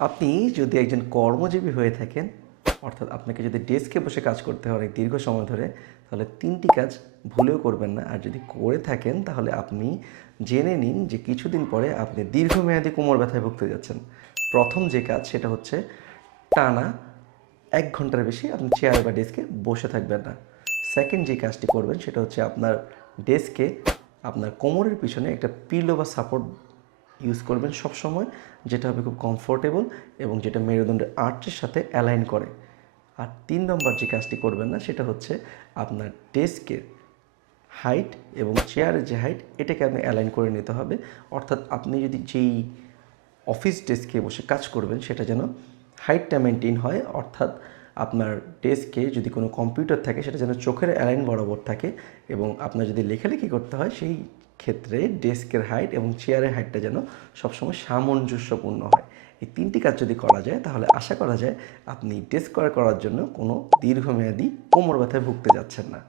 আপনি যদি একজন কর্মজীবী হয়ে থাকেন, অর্থাৎ আপনাকে যদি ডেস্কে বসে কাজ করতে হয় অনেক দীর্ঘ সময় ধরে, তাহলে ৩টি কাজ ভুলেও করবেন না। আর যদি করে থাকেন তাহলে আপনি জেনে নিন যে কিছুদিন পরে আপনি দীর্ঘমেয়াদী কোমর ব্যথায় ভুগতে যাচ্ছেন। প্রথম যে কাজ সেটা হচ্ছে টানা ১ ঘন্টার বেশি আপনি চেয়ারে বা ডেস্কে বসে থাকবেন না। সেকেন্ড যে কাজটি করবেন সেটা হচ্ছে আপনার ডেস্কে আপনার কোমরের পিছনে একটা পিলো বা সাপোর্ট ইউজ করবেন সবসময়, যেটা হবে খুব কমফোর্টেবল এবং যেটা মেরুদণ্ডের আর্চের সাথে অ্যালাইন করে। আর ৩ নম্বর যে কাজটি করবেন না সেটা হচ্ছে আপনার ডেস্কের হাইট এবং চেয়ারের যে হাইট এটাকে আপনি অ্যালাইন করে নিতে হবে। অর্থাৎ আপনি যদি যেই অফিস ডেস্কে বসে কাজ করবেন সেটা যেন হাইটটা মেনটেন হয়, অর্থাৎ আপনার ডেস্কে যদি কোনো কম্পিউটার থাকে সেটা যেন চোখের অ্যালাইন বরাবর থাকে, এবং আপনার যদি লেখালেখি করতে হয় সেই ক্ষেত্রে ডেস্কের হাইট এবং চেয়ারের হাইটটা যেন সবসময় সামঞ্জস্যপূর্ণ হয়। এই ৩টি কাজ যদি করা যায় তাহলে আশা করা যায় আপনি ডেস্ক করার জন্য কোনো দীর্ঘমেয়াদী কোমর ব্যথায় ভুগতে যাচ্ছেন না।